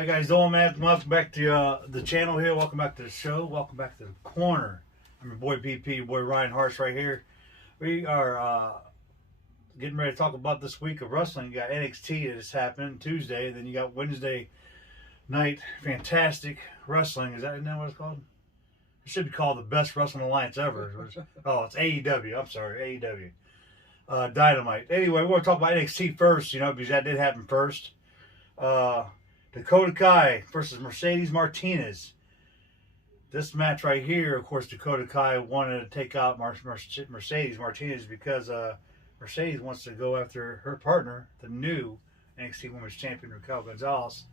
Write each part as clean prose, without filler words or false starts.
How you guys doing, man? Welcome back to the channel here. Welcome back to the show. Welcome back to the corner. I'm your boy BP, your boy Ryan Harsh right here. We are getting ready to talk about this week of wrestling. You got NXT that is happening Tuesday, and then you got Wednesday night fantastic wrestling. Isn't that what it's called? It should be called the best wrestling alliance ever. Oh, it's AEW. I'm sorry, AEW. Dynamite. Anyway, we're going to talk about NXT first, because that did happen first. Dakota Kai versus Mercedes Martinez. This match right here, of course, Dakota Kai wanted to take out Mercedes Martinez because Mercedes wants to go after her partner, the new NXT Women's Champion, Raquel Gonzalez.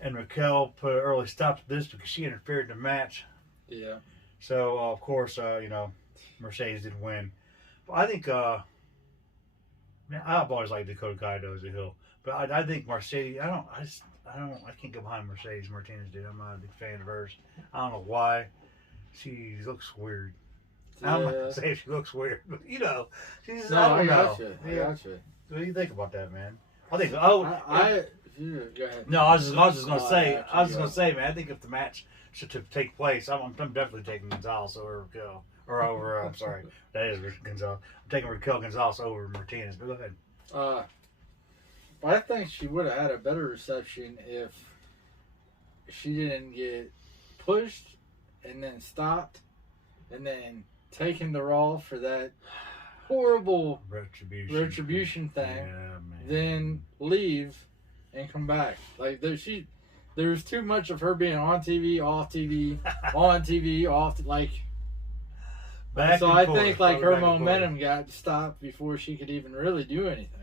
And Raquel put an early stop to this because she interfered in the match. Yeah. So, of course, Mercedes didn't win. But I think, I've always liked Dakota Kai as a heel. But I think Mercedes, I can't get behind Mercedes Martinez, dude. I'm not a big fan of hers. I don't know why. She looks weird. Yeah. I'm not going to say she looks weird, but she's, No, I I don't got know. you. Yeah. I got you. What do you think about that, man? I think, Go ahead. no, I was just going to say, man, I think if the match should take place, I'm definitely taking Gonzalez over Raquel. Or over, I'm sorry, that is Gonzalez. I'm taking Raquel Gonzalez over Martinez, but go ahead. I think she would have had a better reception if she didn't get pushed and then stopped and then taken the Raw for that horrible retribution thing, then leave and come back. Like there's too much of her being on TV, off TV, on TV, off. So I think her momentum got stopped before she could even really do anything.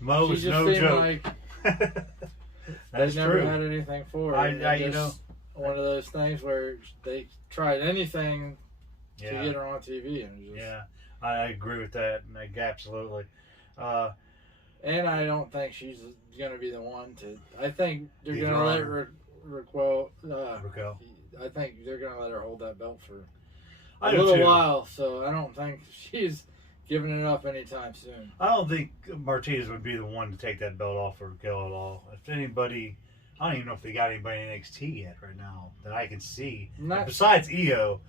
Mo is no joke. They never had anything for her. One of those things where they tried anything to get her on TV. I agree with that. Absolutely. And I don't think she's going to be the one to. I think they're going to let Raquel. I think they're going to let her hold that belt for a little while. So I don't think she's giving it up anytime soon. I don't think Martinez would be the one to take that belt off for Raquel at all. If anybody, I don't even know if they got anybody in NXT yet right now that I can see. Besides Io,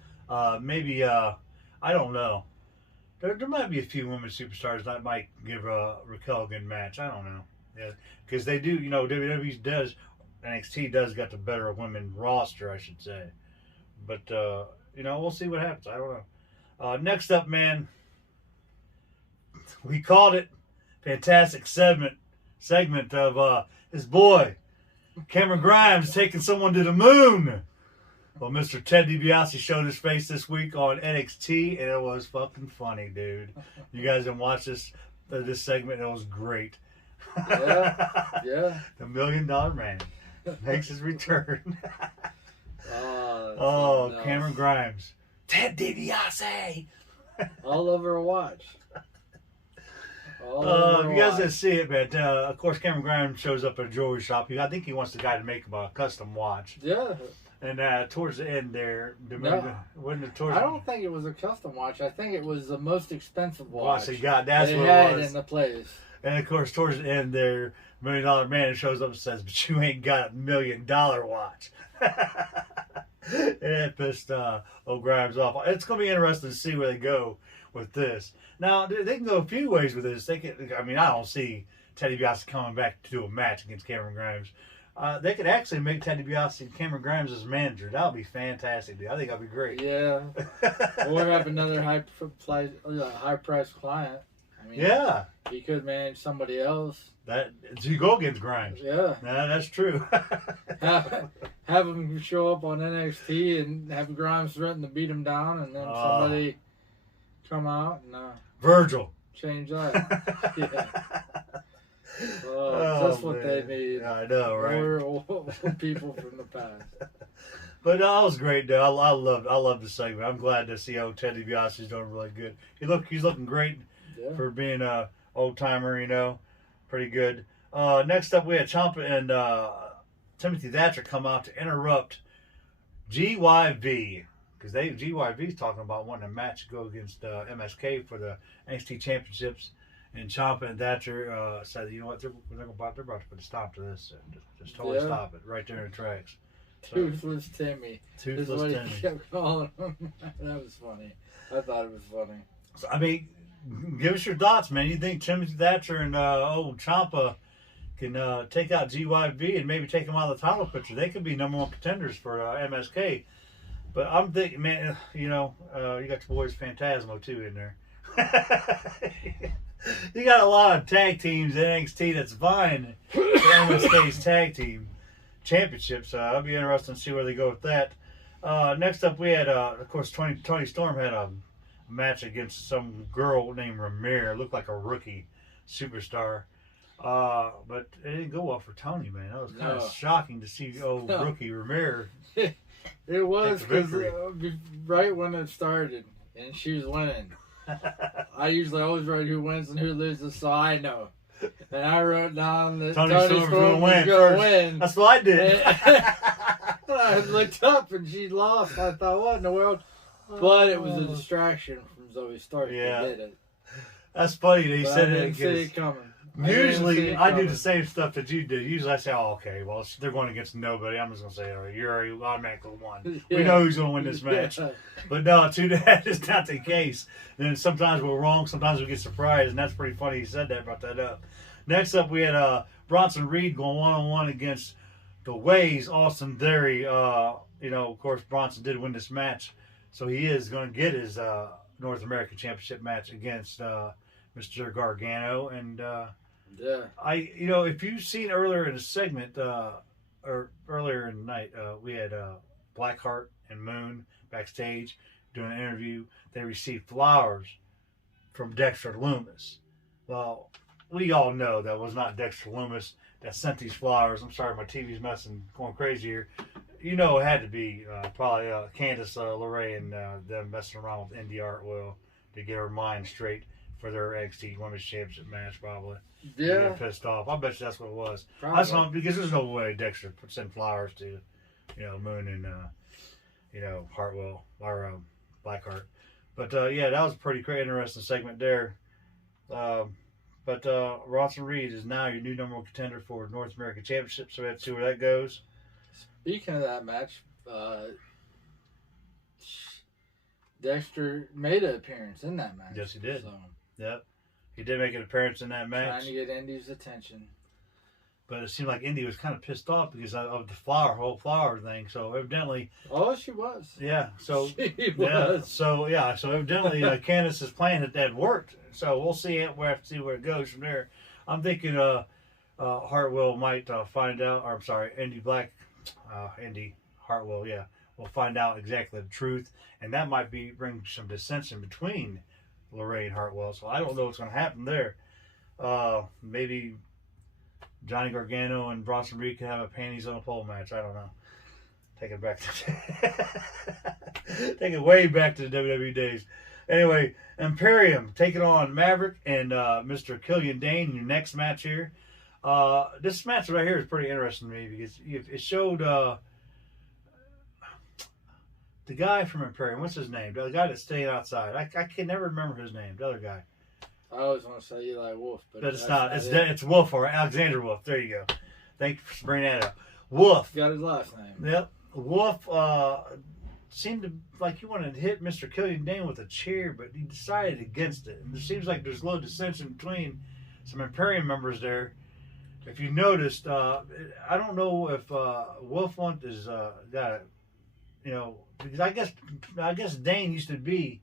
maybe, I don't know. There might be a few women superstars that might give Raquel a good match. I don't know. Yeah, because they do, WWE does, NXT does got the better women roster, I should say. But, we'll see what happens. I don't know. Next up, man. We called it fantastic segment of his boy Cameron Grimes taking someone to the moon. Well, Mr. Ted DiBiase showed his face this week on NXT, and it was fucking funny, dude. You guys didn't watch this segment, and it was great. Yeah. The $1 Million Man makes his return. Cameron Grimes, Ted DiBiase, all over a watch. If you guys didn't see it, man, of course Cameron Grimes shows up at a jewelry shop. I think he wants the guy to make him a custom watch. Yeah. And towards the end there, I don't think it was a custom watch. I think it was the most expensive watch he got. That's they what had it was in the place. And of course, towards the end there, $1 Million Man shows up and says, "But you ain't got $1 million watch." And it pissed old Grimes off. It's going to be interesting to see where they go with this. Now, they can go a few ways with this. I don't see Teddy DiBiase coming back to do a match against Cameron Grimes. They could actually make Teddy DiBiase and Cameron Grimes as manager. That would be fantastic, dude. I think that'd be great. Yeah. Or have another high-priced client. He could manage somebody else. You go against Grimes. Yeah. That's true. have him show up on NXT and have Grimes threaten to beat him down, and then somebody come out and Virgil. Change that. Yeah. That's what they need. Yeah, I know, right? More people from the past. But that was great, dude. I love the segment. I'm glad to see how Ted DiBiase is doing really good. He's looking great for being a old timer. Pretty good. Next up, we had Ciampa and Timothy Thatcher come out to interrupt GYV because GYV is talking about wanting a match to go against MSK for the NXT championships. And Ciampa and Thatcher said, you know what, they're about to put a stop to this. Just totally stop it right there in the tracks. Toothless Timmy. Toothless Timmy. He kept calling him. That was funny. I thought it was funny. So, I mean, give us your thoughts, man. You think Timothy Thatcher and old Ciampa can take out GYV and maybe take them out of the title picture? They could be number one contenders for MSK. But I'm thinking, man, you got the boys Phantasmo too in there. You got a lot of tag teams in NXT that's vying for MSK's tag team championships. It'll be interesting to see where they go with that. Next up, we had, of course, Tony Storm had a match against some girl named Ramir. Looked like a rookie superstar. But it didn't go well for Tony, man. That was kind of shocking to see rookie Ramir. It was because right when it started and she was winning. I usually always write who wins and who loses, so I know. And I wrote down that Tony Storm was going to win. That's what I did. I looked up and she lost. I thought, what in the world? But it was a distraction from Zoe Stark. Yeah. Who did it. That's funny that he said I didn't see it coming. Usually, I do the same stuff that you did. Usually, I say, "Oh, okay, well, they're going against nobody." I'm just going to say, "Oh, you're already automatically won. Yeah. We know who's going to win this match." Yeah. But no, that is not the case. Then sometimes we're wrong. Sometimes we get surprised, and that's pretty funny. He said that, brought that up. Next up, we had Bronson Reed going one-on-one against the Ways, Austin Theory. Of course, Bronson did win this match, so he is going to get his North American Championship match against Mr. Gargano. And yeah, if you've seen earlier in the segment or earlier in the night, we had Blackheart and Moon backstage doing an interview. They received flowers from Dexter Lumis. Well, we all know that was not Dexter Lumis that sent these flowers. I'm sorry, my TV's going crazy here. It had to be probably Candice LeRae and them messing around with Indy Artwell to get her mind straight for their NXT Women's Championship match, probably. Yeah. Get pissed off. I bet you that's what it was. Probably. Because there's no way Dexter would send flowers to, Moon and, Hartwell or Blackheart. But that was a pretty interesting segment there. But Bronson Reed is now your new number one contender for North American Championship, so we have to see where that goes. Speaking of that match, Dexter made an appearance in that match. Yes, he did. So, yep. He did make an appearance in that match. Trying to get Indy's attention. But it seemed like Indy was kind of pissed off because of the whole flower thing. So evidently... Oh, she was. Yeah. So she was. So evidently Candice's plan had worked. So we'll see. We'll have to see where it goes from there. I'm thinking Hartwell might find out. Or I'm sorry, Indy Hartwell. Yeah, we'll find out exactly the truth, and that might bring some dissension between LeRae and Hartwell. So I don't know what's going to happen there. Maybe Johnny Gargano and Bronson Reed can have a panties on a pole match. I don't know. Take it back take it way back to the WWE days. Anyway, Imperium taking on Maverick and Mr. Killian Dane in your next match here. This match right here is pretty interesting to me because it showed the guy from Imperium. What's his name? The guy that's staying outside. I can never remember his name. The other guy. I always want to say Eli Wolf, but it's not. It's Wolf or Alexander Wolf. There you go. Thank you for bringing that up. Wolf. Got his last name. Yep. Wolf seemed to like he wanted to hit Mr. Killian Dane with a chair, but he decided against it. And it seems like there's a little dissension between some Imperium members there. If you noticed, I don't know if Wolf is got because I guess Dane used to be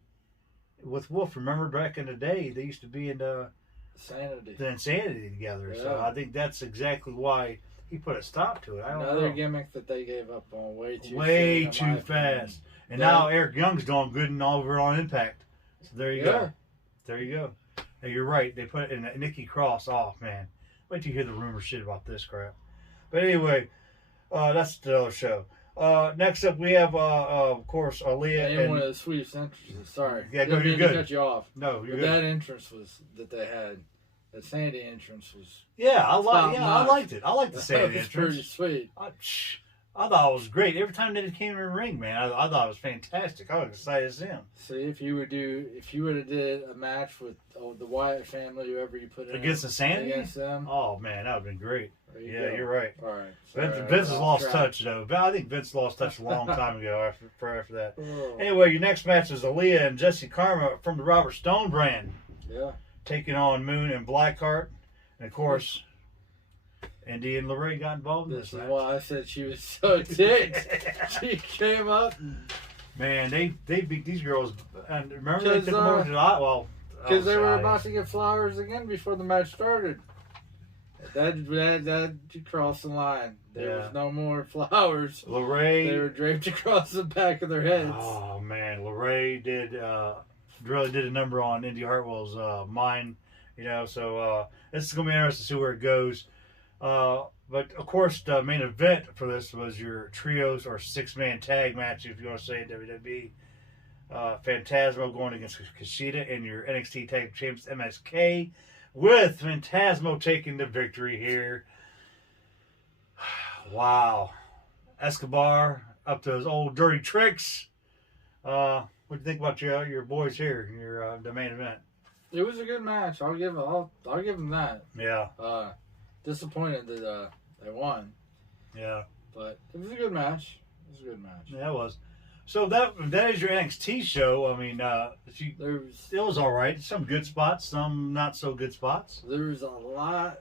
with Wolf. Remember back in the day, they used to be in the Insanity together. Yeah. So I think that's exactly why he put a stop to it. Another gimmick that they gave up on way too fast. And now Eric Young's doing good and over on Impact. So there you go. There you go. Now you're right. They put it in Nikki Cross. Oh man, wait till you hear the rumor shit about this crap. But anyway, that's the other show. Next up, we have, of course, Aaliyah. And one of the sweetest entrances. Sorry. Yeah, no, you're good. To cut you off. No, you're good. That entrance that they had. The Sandy entrance was. Yeah, I liked it. I liked the Sandy entrance. Pretty sweet. I thought it was great. Every time they came in the ring, man, I thought it was fantastic. I was excited as him. See, if you would have did a match with the Wyatt family, whoever you put in Against the Sandy? against them. Oh, man, that would have been great. You're right. All right. Vince has lost touch, though. I think Vince lost touch a long time ago after that. Oh. Anyway, your next match is Aaliyah and Jesse Karma from the Robert Stone brand. Yeah. Taking on Moon and Blackheart. And, of course, Indy and LeRae got involved in this This is match. why I said she was so ticked. She came up. Man, they beat these girls. And remember they took them over to the because they were about to get flowers again before the match started. That crossed the line. There was no more flowers. LeRae. They were draped across the back of their heads. Oh man, LeRae really did a number on Indy Hartwell's mind. So this is gonna be interesting to see where it goes. But of course, the main event for this was your trios or 6-man tag match, if you want to say WWE. Phantasmo going against Kushida and your NXT Tag Champions MSK, with Phantasmo taking the victory here. Wow. Escobar up to his old dirty tricks. What do you think about your boys here in the main event? It was a good match. I'll give them that. Yeah. Disappointed that they won. Yeah. But it was a good match. Yeah, it was. So that is your NXT show. I mean, it was all right. Some good spots, some not so good spots. There was a lot,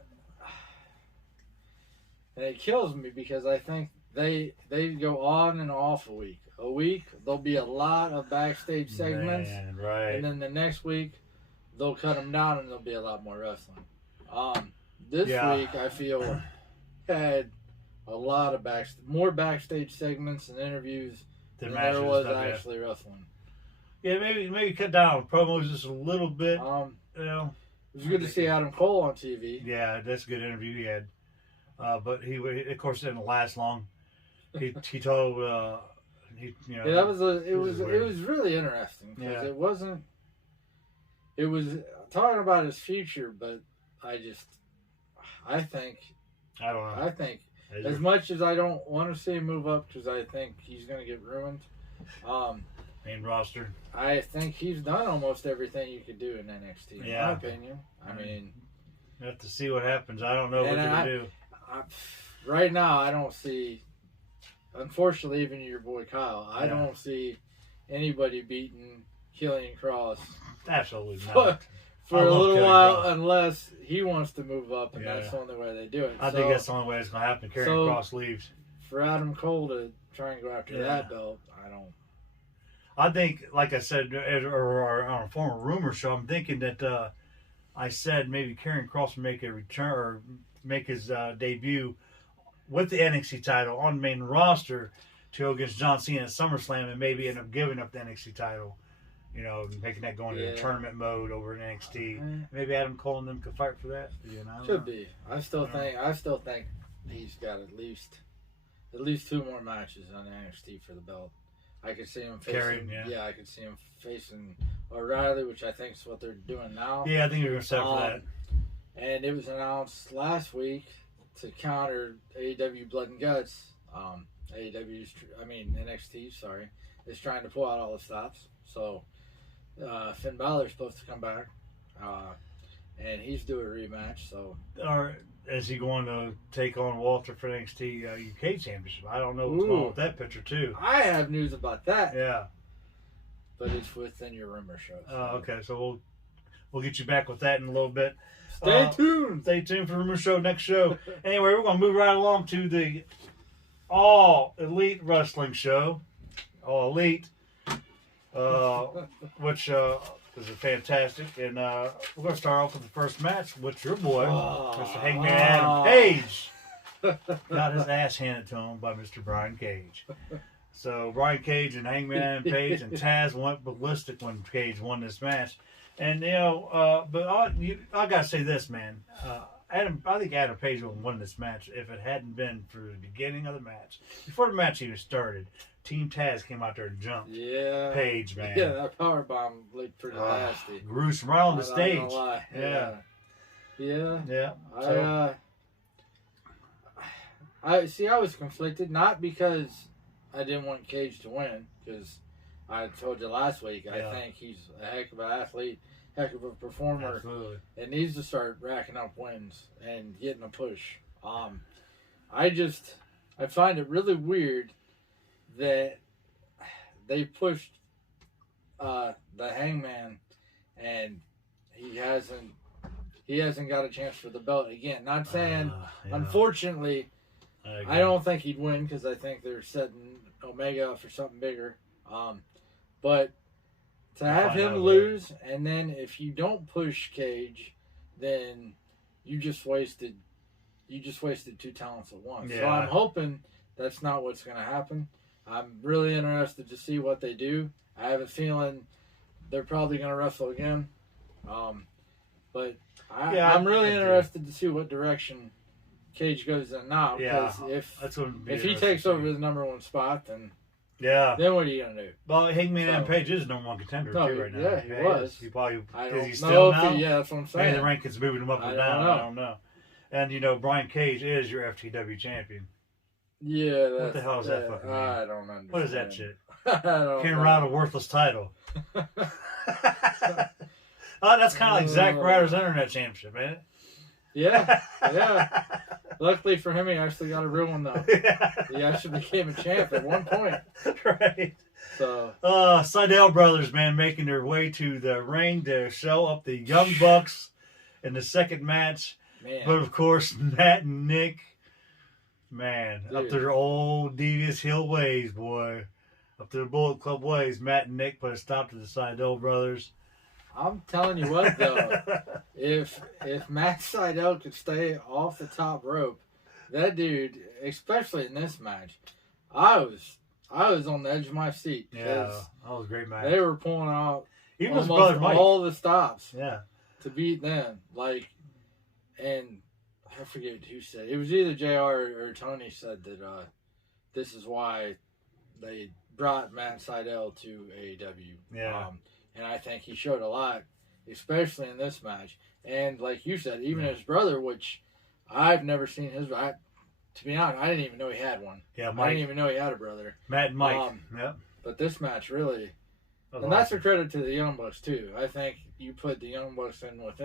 and it kills me because I think they go on and off a week. A week there'll be a lot of backstage segments, right? And then the next week they'll cut them down and there'll be a lot more wrestling. This week I feel had a lot of more backstage segments and interviews. And there was actually wrestling. Yeah, maybe cut down on promos just a little bit. It was good to see Adam Cole on TV. Yeah, that's a good interview he had. But he of course didn't last long. He told it was really interesting because it was talking about his future, but I think as much as I don't want to see him move up because I think he's going to get ruined. Main roster. I think he's done almost everything you could do in NXT, in my opinion. I mean, you have to see what happens. I don't know what they're going to do. Right now, I don't see, unfortunately, even your boy Kyle, I don't see anybody beating Killian Cross. Absolutely not. For a little while, unless he wants to move up, and that's the only way they do it. I think that's the only way it's going to happen. Karrion Cross leaves. For Adam Cole to try and go after that belt, I think, like I said, or on a former rumor show, I'm thinking that I said maybe Karrion Cross would make a return or make his debut with the NXT title on the main roster to go against John Cena at SummerSlam and maybe end up giving up the NXT title. Making that going into tournament mode over in NXT. Maybe Adam Cole and them could fight for that. Should be. I still think he's got at least 2 more matches on NXT for the belt. I could see him facing. I could see him facing O'Reilly, which I think is what they're doing now. Yeah, I think we're going to set for that. And it was announced last week to counter AEW Blood and Guts. NXT, is trying to pull out all the stops. So Finn Balor's supposed to come back, and he's due a rematch. So, or is he going to take on Walter for NXT UK Championship? I don't know what's going on with that picture too. I have news about that. Yeah, but it's within your rumor show. So. Okay, so we'll get you back with that in a little bit. Stay tuned. Stay tuned for rumor show next show. Anyway, we're going to move right along to the All Elite Wrestling show. All Elite. Which is fantastic, and we're going to start off with the first match with your boy, Mr. Hangman Adam Page. Got his ass handed to him by Mr. Brian Cage. So Brian Cage and Hangman Adam Page and Taz went ballistic when Cage won this match, and but I gotta say this, man. I think Adam Page would have won this match if it hadn't been for the beginning of the match. Before the match even started, Team Taz came out there and jumped. Yeah. Page, man. Yeah, that powerbomb looked pretty nasty. Gruesome, right on the stage. I'm not gonna lie. Yeah. Yeah. Yeah. I was conflicted, not because I didn't want Cage to win, because I told you last week, I think he's a heck of an athlete, heck of a performer, Absolutely. and needs to start racking up wins and getting a push. I find it really weird that they pushed the Hangman, and he hasn't got a chance for the belt again. Not saying, unfortunately, I don't think he'd win, because I think they're setting Omega up for something bigger. But to have him lose, and then if you don't push Cage, then you just wasted two talents at once. So I'm hoping that's not what's going to happen. I'm really interested to see what they do. I have a feeling they're probably going to wrestle again. But I'm really interested to see what direction Cage goes in now. Because if he takes over the number one spot, then what are you going to do? Well, Hangman Adam Page is number one contender too right now. Yeah, he was. He probably is he don't still know now? yeah, that's what I'm saying. Maybe the rankings moving him up or down. I don't know. And Brian Cage is your FTW champion. Yeah, what the hell is that fucking mean? I don't understand. What is that shit? Can't ride a worthless title. That's kind of like Zack Ryder's Internet Championship, man. Yeah. Luckily for him, he actually got a real one, though. He actually became a champ at one point. Right. So. Seidel brothers, man, making their way to the ring to show up the Young Bucks in the second match. Man. But, of course, Matt and Nick, man, Dude. up to their old devious heel ways, boy. Up to the Bullet Club ways, Matt and Nick put a stop to the Seidel brothers. I'm telling you what, though, if Matt Seidel could stay off the top rope, that dude, especially in this match, I was on the edge of my seat. Yeah, that was a great match. They were pulling out even his brother Mike. All the stops. Yeah. To beat them, and I forget who said it was either JR or Tony said that this is why they brought Matt Seidel to AEW. Yeah. And I think he showed a lot, especially in this match. And like you said, even his brother, which I've never seen his. To be honest, I didn't even know he had one. Yeah, Mike. I didn't even know he had a brother. Matt and Mike. Yep. But this match really, that's a credit to the Young Bucks too. I think you put the Young Bucks in with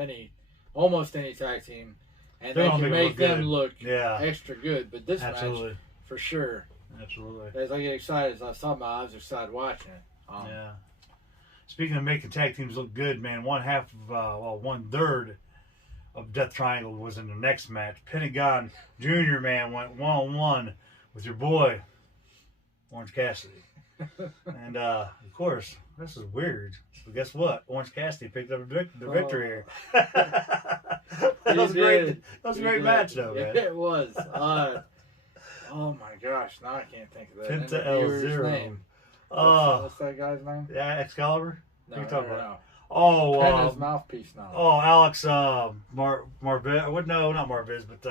almost any tag team, and they can make them look extra good. But this match, for sure. Absolutely. As I get excited, as I was talking about, I was excited watching it. Yeah. Speaking of making tag teams look good, man, one third of Death Triangle was in the next match. Pentagon Jr., man, went 1-on-1 with your boy, Orange Cassidy. And, of course, this is weird. But guess what? Orange Cassidy picked up the victory here. That was great. That was a great match, though, man. It was. Oh, my gosh. Now I can't think of that. Penta L0. Name. What's that guy's name? Yeah, Excalibur? No, what are you talking about? No. Oh, Penta's mouthpiece now. Oh, Alex Marviz. No, not Marviz, but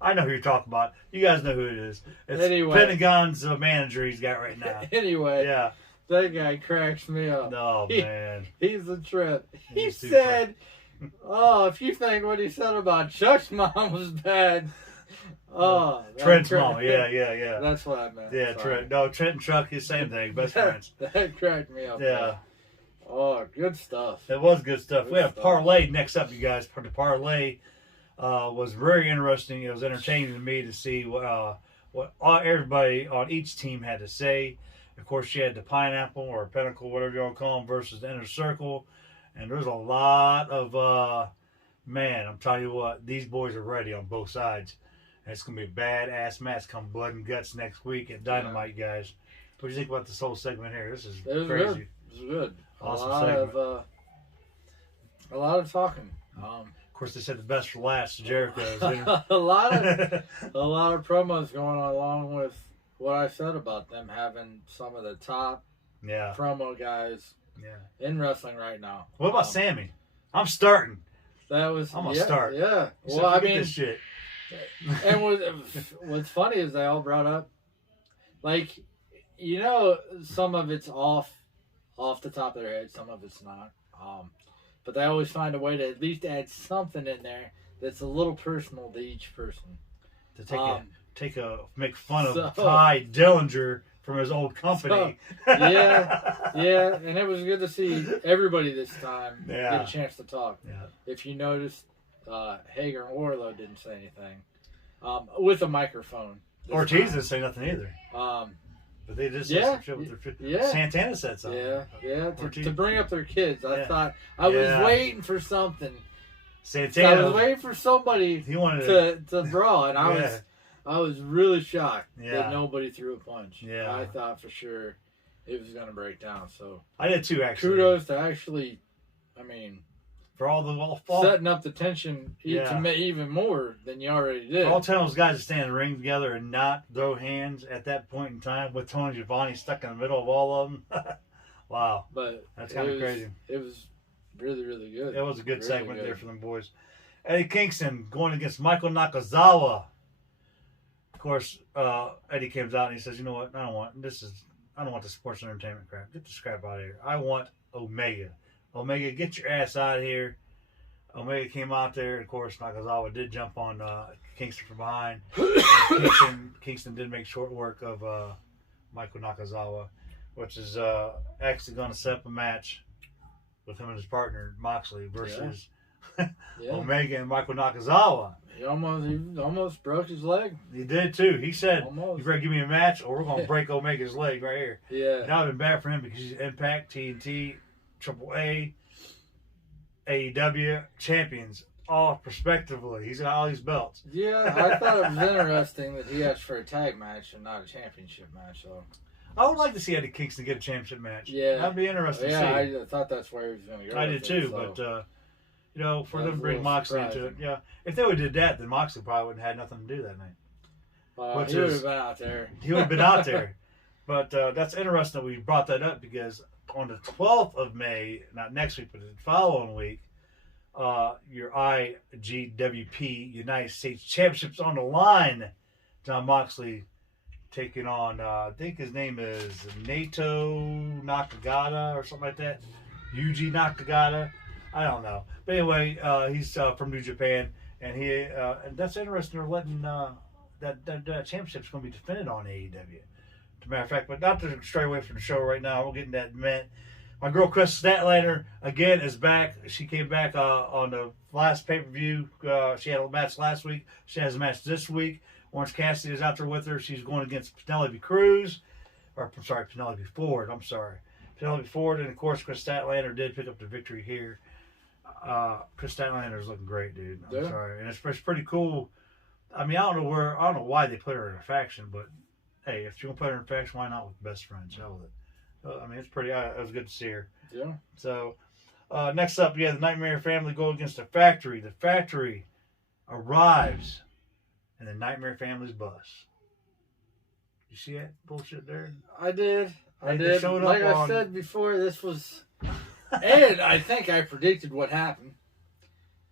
I know who you're talking about. You guys know who it is. It's Pentagon's manager he's got right now. Anyway. Yeah. That guy cracks me up. Oh, man. He's a trip. He said, if you think what he said about Chuck's mom was bad. Trent's mom. Yeah. That's what I meant. Yeah, Trent. No, Trent and Chuck is the same thing. Best friends. That cracked me up. Yeah. Man. Oh, good stuff. It was good stuff. We have Parlay next up, you guys. The Parlay was very interesting. It was entertaining to me to see what everybody on each team had to say. Of course, you had the Pineapple or Pinnacle, whatever you want to call them, versus the Inner Circle. And there's a lot of, man, I'm telling you what, these boys are ready on both sides. And it's going to be a badass match come blood and guts next week at Dynamite, guys. What do you think about this whole segment here? This is crazy. Good. It was good. Awesome segment. A lot of talking. Of course, they said the best for last. Jericho's. a lot of promos going along with what I said about them having some of the top promo guys in wrestling right now. What about Sammy? I'm starting. I'm gonna start. Yeah. Well, I mean, this shit. And what's funny is they all brought up, some of it's off the top of their head, some of it's not. But they always find a way to at least add something in there that's a little personal to each person. To take make fun of So- Ty Dillinger from his old company. Yeah, and it was good to see everybody this time Yeah. get a chance to talk. Yeah. If you noticed, Hager and Warlow didn't say anything with a microphone. this Ortiz time. didn't say nothing either. But they just said Yeah. some shit with their Yeah. Santana said something. Yeah, Ortiz. to bring up their kids. I Yeah. thought I was Yeah. waiting for something. Santana. I was waiting for somebody He wanted to brawl, and I was really shocked Yeah. that nobody threw a punch. Yeah. I thought for sure it was going to break down. So I did too, actually. kudos to actually, I mean, for all setting up the tension Yeah. even more than you already did. for all 10 of those guys to stand in the ring together and not throw hands at that point in time with Tony Giovanni stuck in the middle of all of them. Wow. But That's kind of crazy. It was really, really good. It was a good Really segment good. there for them boys. Eddie Kingston going against Michael Nakazawa. Of course, Eddie comes out and he says, "You know what? I don't want the sports entertainment crap. Get this crap out of here. I want Omega. Omega, get your ass out of here." Omega came out there. Of course, Nakazawa did jump on Kingston from behind. Kingston did make short work of Michael Nakazawa, which is actually going to set up a match with him and his partner Moxley versus Yeah. Omega and Michael Nakazawa. He almost broke his leg. He did too. He said, Almost. "You better give me a match, or we're going to break Omega's leg right here." Yeah. That would have been bad for him because he's Impact, TNT, AAA, AEW champions, all prospectively. He's got all these belts. Yeah, I thought it was interesting that he asked for a tag match and not a championship match. So I would like to see Eddie Kingston get a championship match. Yeah. That'd be interesting yeah, to see. I thought that's where he was going to go. I with did it, too, so. but you know, for That them was to a bring little Moxley into it, surprising. yeah. If they would have did that, then Moxley probably wouldn't have had nothing to do that night. Which he would is- have been out there. He would have been out there. But that's interesting that we brought that up because on the 12th of May, not next week, but the following week, your IGWP United States Championships on the line. John Moxley taking on, I think his name is Nato Nakagata or something like that. Yuji Nakagata. I don't know. But anyway, he's from New Japan. And and that's interesting. They're letting that championship's going to be defended on AEW. As a matter of fact, but not to stray away from the show right now. We'll get into that in a minute. My girl Chris Statlander again is back. She came back on the last pay-per-view. She had a match last week. She has a match this week. Orange Cassidy is out there with her. She's going against Penelope Cruz. Penelope Ford. Penelope Ford, and of course Chris Statlander did pick up the victory here. Chris Statlander is looking great, dude. I'm Yeah. sorry, and it's pretty cool. I mean, I don't know why they put her in a faction, but hey, if you want to put her in a faction, why not with best friends? Hell with it. I mean, it's pretty. It was good to see her. Yeah. So, next up, the Nightmare Family go against the Factory. The Factory arrives in the Nightmare Family's bus. You see that bullshit there? I did. They showed up Like I on- said before, this was. And I think I predicted what happened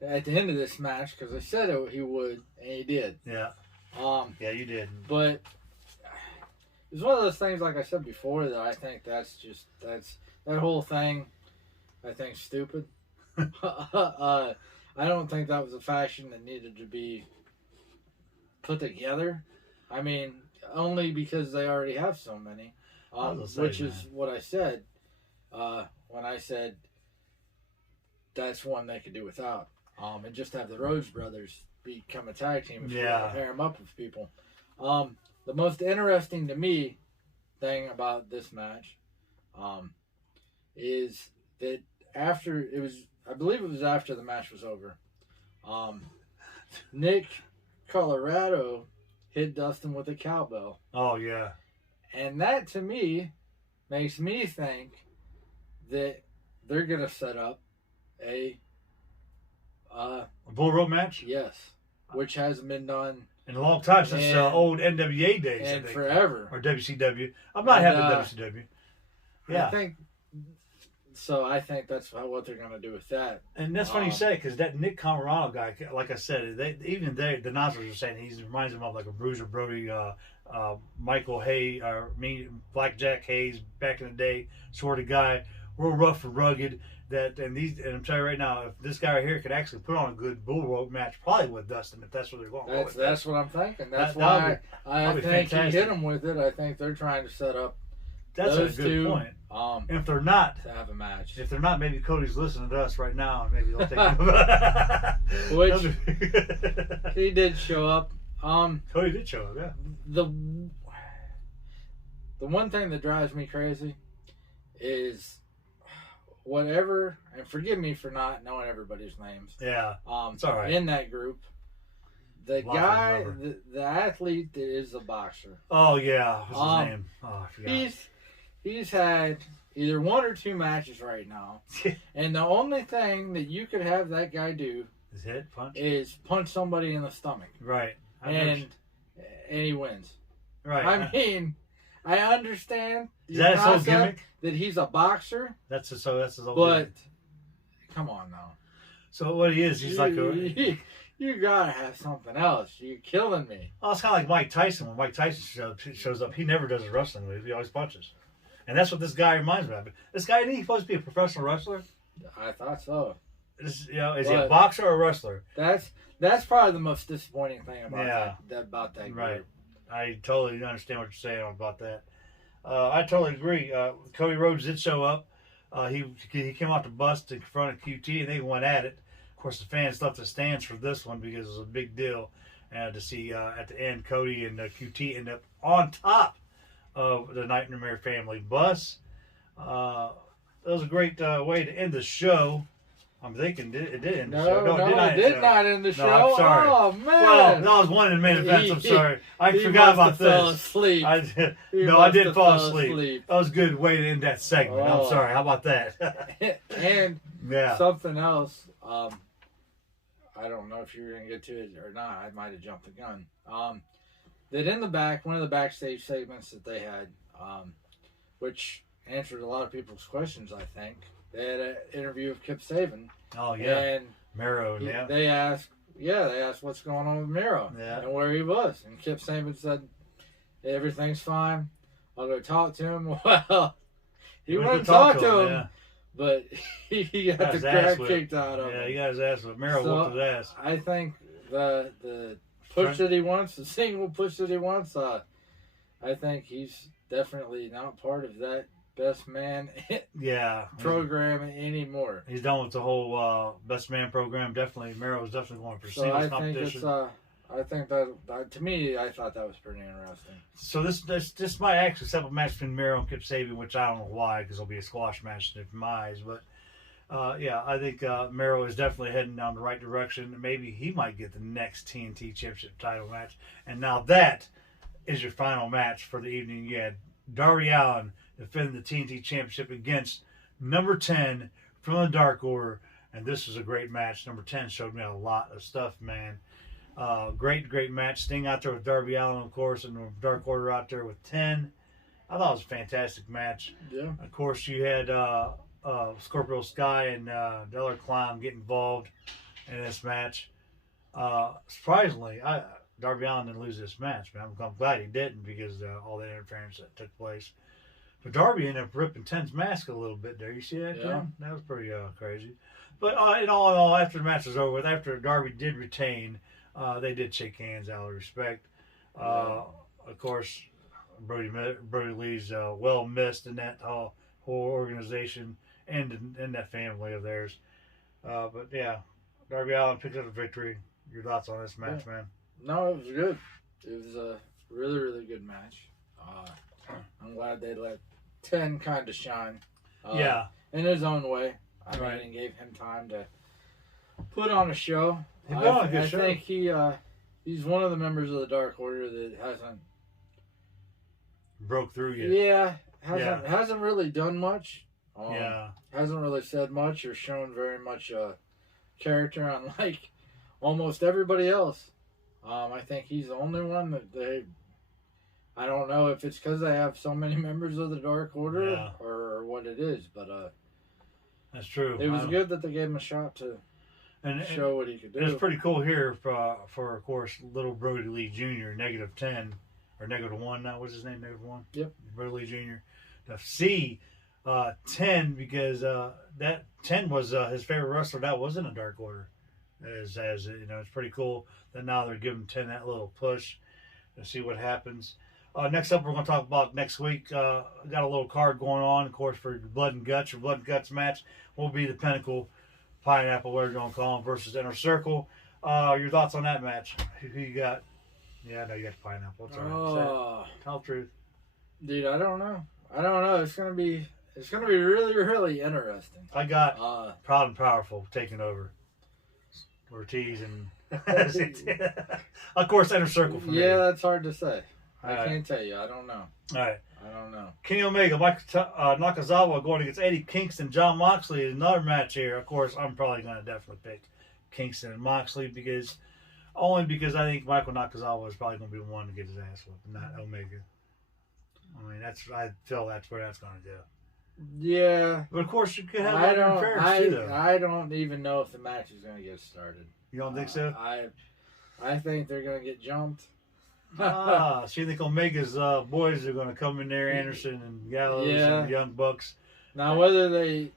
at the end of this match because I said he would, and he did. Yeah. Yeah, you did. But it's one of those things, like I said before, that I think that whole thing, I think, stupid. I don't think that was a faction that needed to be put together. I mean, only because they already have so many, which is what I said when I said that's one they could do without, and just have the Rhodes Brothers become a tag team if you want to pair them up with people. The most interesting to me thing about this match is that I believe it was after the match was over, Nick Colorado hit Dustin with a cowbell. Oh, yeah. And that, to me, makes me think that they're going to set up a bull rope match? yes, which hasn't been done In a long time, since old NWA days. and forever. Or WCW. I'm not happy with WCW. Yeah. I think that's what they're going to do with that. And that's funny you say, because that Nick Colorado guy, like I said, the announcers are saying he reminds them of like a Bruiser Brody, Michael Hayes, Blackjack Hayes back in the day, sort of guy, real rough and rugged. And I'm telling you right now, if this guy right here could actually put on a good bull rope match, probably with Dustin, if that's what they're going. That's what I'm thinking. That's why I think he hit him with it. I think they're trying to set up. That's those a good two, point. And if they're not, to have a match. If they're not, maybe Cody's listening to us right now, and maybe they'll take him. Which he did show up. Cody did show up, yeah. The one thing that drives me crazy is whatever, and forgive me for not knowing everybody's names. Yeah, it's all right. In that group, the guy, the athlete that is a boxer. Oh yeah, what's his name? Oh, I forgot. He's had either 1 or 2 matches right now, and the only thing that you could have that guy do is punch somebody in the stomach. Right. And he wins. Right. I mean, I understand the concept that he's a boxer. That's his whole But gimmick. Come on now. So what he is, he's like a. You gotta have something else. You're killing me. Oh, it's kind of like Mike Tyson. When Mike Tyson shows up, he never does a wrestling move. He always punches. And that's what this guy reminds me of. This guy, isn't he supposed to be a professional wrestler? I thought so. Is he a boxer or a wrestler? That's probably the most disappointing thing about that group. Right. I totally understand what you're saying about that. I totally agree. Cody Rhodes did show up. He came out the bus to confront a QT, and they went at it. Of course, the fans left the stands for this one because it was a big deal to see at the end Cody and QT end up on top of the Nightmare Family bus. That was a great way to end the show. I'm thinking it did end the show. It did not end the show. No, I'm sorry. Oh, man. Well, that was one of the main events. I'm sorry. I forgot about this. Fell asleep. I did fall asleep. That was a good way to end that segment. I'm sorry. How about that? And something else. I don't know if you were going to get to it or not. I might have jumped the gun. That in the back, one of the backstage segments that they had, which answered a lot of people's questions, I think. They had an interview with Kip Sabian. Oh, yeah. And Miro, they asked what's going on with Miro and where he was. And Kip Sabian said, everything's fine. I'll go talk to him. Well, he went to talk to him, but he got the crap kicked out of him. Yeah, he got his ass, but Miro whooped his ass. I think the push that he wants, the single push that he wants, I think he's definitely not part of that best man program anymore. He's done with the whole best man program. Definitely, Miro's definitely going for singles competition. I think that to me, I thought that was pretty interesting. So this might actually set up a match between Miro and Kip Sabian, which I don't know why, because it'll be a squash match in my eyes. But I think Miro is definitely heading down the right direction. Maybe he might get the next TNT Championship title match. And now that is your final match for the evening. You had Darby Allin defending the TNT Championship against number 10 from the Dark Order. And this was a great match. Number 10 showed me a lot of stuff, man. Great match. Sting out there with Darby Allin, of course, and the Dark Order out there with 10. I thought it was a fantastic match. Yeah. Of course, you had Scorpio Sky and Dollar Clown get involved in this match. Surprisingly, Darby Allin didn't lose this match, man. I'm glad he didn't because all the interference that took place. But Darby ended up ripping 10's mask a little bit there. You see that? Yeah. That was pretty crazy. But in all, after the match was over with, after Darby did retain, they did shake hands out of respect. Of course, Brody Lee's well missed in that whole organization and in that family of theirs. But yeah, Darby Allin picked up a victory. Your thoughts on this match, man? No, it was good. It was a really, really good match. I'm glad they let 10 kind of shine. In his own way. I mean, it gave him time to put on a show. He put on a good show. I think he's one of the members of the Dark Order that hasn't broke through yet. Yeah, hasn't really done much. Hasn't really said much or shown very much character, unlike almost everybody else. I think he's the only one that I don't know if it's because they have so many members of the Dark Order or what it is, but that's true. It was good that they gave him a shot to show what he could do. It was pretty cool here for of course, little Brody Lee Jr., -10 or -1. That was his name, -1. Yep. Brody Lee Jr. To see 10 because that 10 was his favorite wrestler that was in a Dark Order. As it's pretty cool that now they're giving 10 that little push to see what happens. Next up, we're going to talk about next week. Got a little card going on, of course, for Blood and Guts. Your Blood and Guts match will be the Pinnacle, Pineapple, whatever you want to call them, versus Inner Circle. Your thoughts on that match? Who you got? Yeah, I know you got Pineapple. It's all right. Tell the truth. Dude, I don't know. It's gonna be really, really interesting. I got Proud and Powerful taking over. Ortiz and of course Inner Circle for me. Yeah, that's hard to say. I right. can't tell you. I don't know. All right. I don't know. Kenny Omega, Mike Nakazawa going against Eddie Kingston, John Moxley. Another match here. Of course, I'm probably going to definitely pick Kingston and Moxley because I think Michael Nakazawa is probably going to be the one to get his ass whooped, not Omega. I mean, I feel that's where that's going to go. Yeah. But of course, you could have interference too, though. I don't even know if the match is going to get started. You don't think so? I think they're going to get jumped. So you think Omega's boys are going to come in there, Anderson and Gallows and Young Bucks? Now, whether they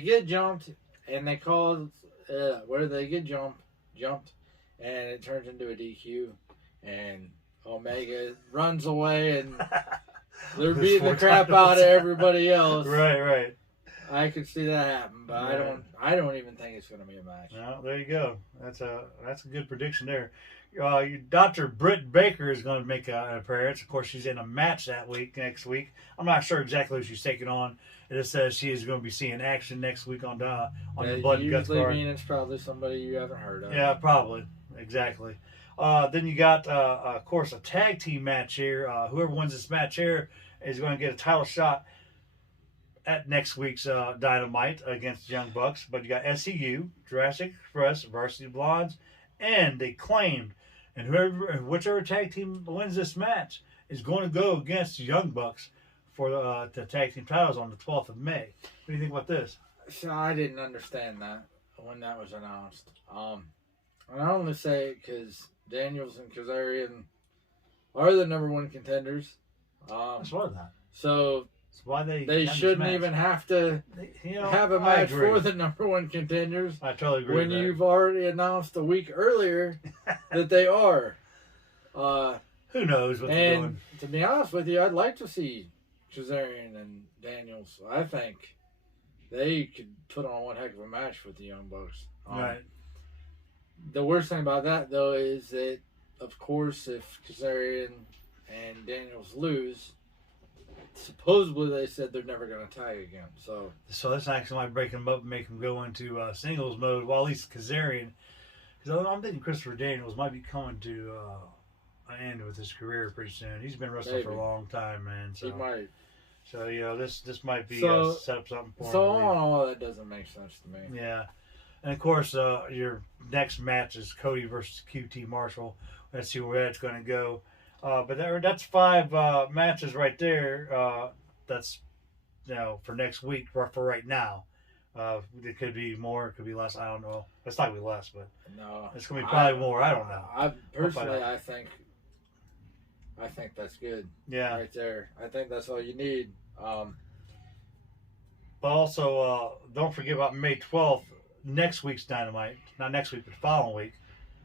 get jumped and they call whether they get jumped and it turns into a DQ and Omega runs away and they're beating the crap out of everybody else. Right. I could see that happen, but I don't even think it's going to be a match. Well, there you go. That's a good prediction there. Dr. Britt Baker is going to make an appearance. Of course, she's in a match next week. I'm not sure exactly who she's taking on. It just says she is going to be seeing action next week on the Blood and Guts card. Usually mean it's probably somebody you haven't heard of. Yeah, probably. Exactly. Then you got, of course, a tag team match here. Whoever wins this match here is going to get a title shot at next week's Dynamite against Young Bucks. But you got SCU, Jurassic Express, Varsity Blondes, and they claimed, and whichever tag team wins this match is going to go against the Young Bucks for the tag team titles on the 12th of May. What do you think about this? So I didn't understand that when that was announced. And I only say it because Daniels and Kazarian are the number one contenders. I saw that. So that's why they shouldn't even have to have a match for the number one contenders. I totally agree. When you've already announced a week earlier that they are. Who knows what they're doing? And to be honest with you, I'd like to see Kazarian and Daniels. I think they could put on one heck of a match with the Young Bucks. Right. The worst thing about that, though, is that, of course, if Kazarian and Daniels lose, supposedly they said they're never going to tag again. So this actually might break them up and make them go into singles mode. Well, at least Kazarian, because I'm thinking Christopher Daniels might be coming to an end with his career pretty soon. He's been wrestling for a long time, man. So he might. So this might be set up something for him. So all in all, that doesn't make sense to me. Yeah. And of course, your next match is Cody versus QT Marshall. Let's see where that's going to go. But that's 5 matches right there. That's for next week, for right now. It could be more, it could be less. I don't know. It's not going to be less, but no, it's going to be probably more. I don't know. I think that's good. Yeah, right there. I think that's all you need. But also, don't forget about May 12th. Next week's Dynamite, not next week, but the following week,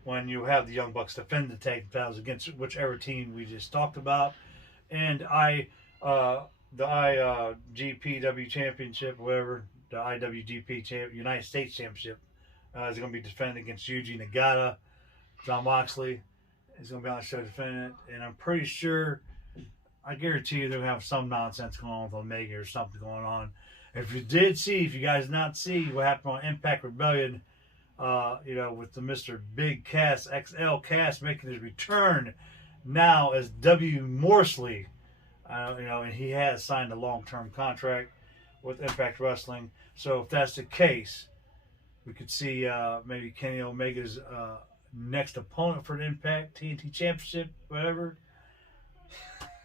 when you have the Young Bucks defend the tag titles against whichever team we just talked about, and the IGPW Championship, whatever, the IWGP United States Championship, is going to be defended against Yuji Nagata. John Moxley is going to be on the show defending it, and I'm pretty sure, I guarantee you they're going to have some nonsense going on with Omega or something going on. If you guys not see what happened on Impact Rebellion, with the Mr. Big Cass, XL Cass making his return now as W. Morsley, and he has signed a long-term contract with Impact Wrestling. So if that's the case, we could see maybe Kenny Omega's next opponent for the Impact TNT Championship, whatever.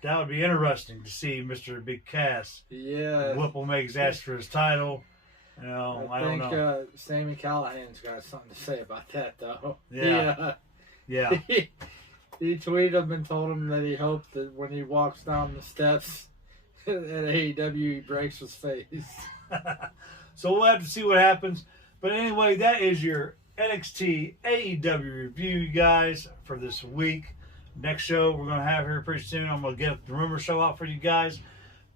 That would be interesting to see Mr. Big Cass whoop Omega's ass for his title. I don't know. Sami Callihan's got something to say about that, though. Yeah. He tweeted him and told him that he hoped that when he walks down the steps At AEW, he breaks his face. So we'll have to see what happens. But anyway, that is your NXT AEW review, you guys, for this week. Next show we're going to have here pretty soon. I'm going to get the rumor show out for you guys.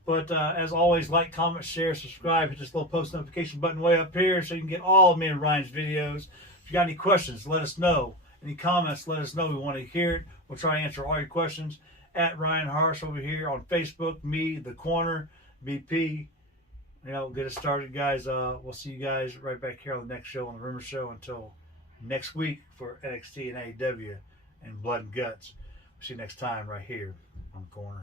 But as always, like, comment, share, subscribe. Hit this little post notification button way up here so you can get all of me and Ryan's videos. If you got any questions, let us know. Any comments, let us know. We want to hear it. We'll try to answer all your questions. At Ryan Harsh over here on Facebook, me, The Corner, BP. Get us started, guys. We'll see you guys right back here on the next show, on the Rumor Show, until next week for NXT and AEW and Blood and Guts. See you next time right here on The Corner.